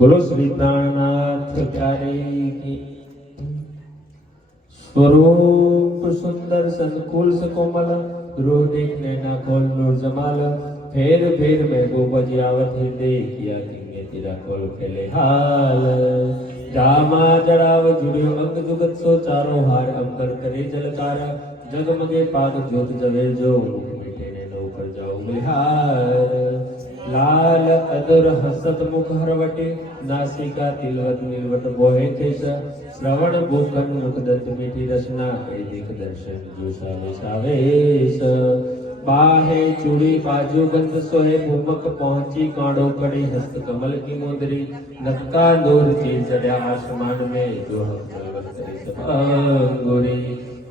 बोलो श्री प्राणनाथ प्यारे की। स्वरूप सुंदर संकुल कोमल, रो देखने ना खोल नूर जमाल, फेर फेर में गोपज आवत हृदय किया किंगे तेरा खोल खेले हाल। जामा जड़ाव जुड़ियो अंग जुगत सो चारों हार, अंबर करे जलकार, जगमगे पाग ज्योत जवे जो, मुख मिटे ने नो कर जाओ बलिहार। लाल अदर हसत मुख हरवटे, नासिका तिलवत नीलवट बोहे केश, श्रवण भूखन मुख दंत मीठी रसना, ए देख दर्शन जो सावे सावेश। बाहे चूड़ी बाजू गंध सोहे, भूमक पहुंची कांडो कड़ी, हस्त कमल की मुद्री, नक्का दूर चीर चढ़ा आसमान में, जो हम चलवत करे सब अंगुरी।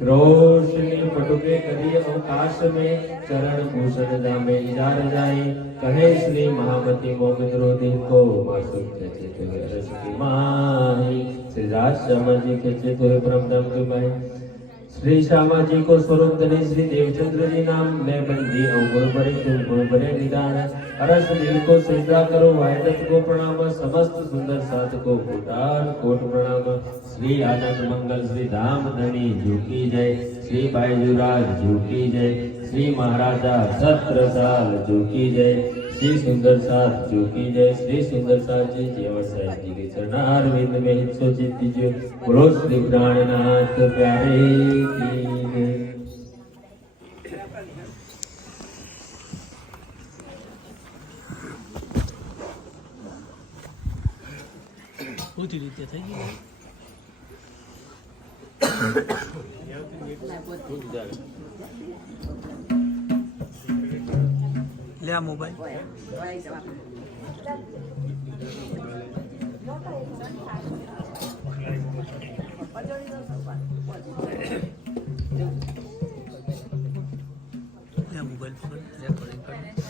रोशनी पटुके करिए अवकाश में, चरण भूषण जामे इजार जाए, कहे श्री महामती मोमिन रोधी को, मासुक चेत हुए रस की माही। श्री राज श्यामा जी के चेत हुए ब्रह्म धम की माही। श्री श्यामा जी को स्वरूप धनी श्री देवचंद्र जी नाम, मैं बंदी अवगुण बरे तुम गुण बरे निदान। अरस नील को सजदा करो वायदत को प्रणाम, समस्त सुंदर साथ को कोटान कोट प्रणाम। श्री आनंद मंगल श्री धाम धनी जू की जय, श्री बायजुराज जू की जय, श्री महाराजा छत्रसाल जू की जय, श्री सुंदर साथ जू की जय। श्री सुंदर साथ जी जेवर साहिब जी के चरणारविंद में हित सोचित दीजिए। बोलो श्री प्राणनाथ प्यारे की जय। બધી રીતે થઈ ગયું. લે આ મોબાઈલ. લે મોબાઈલ પકડ રેકોર્ડિંગ કર.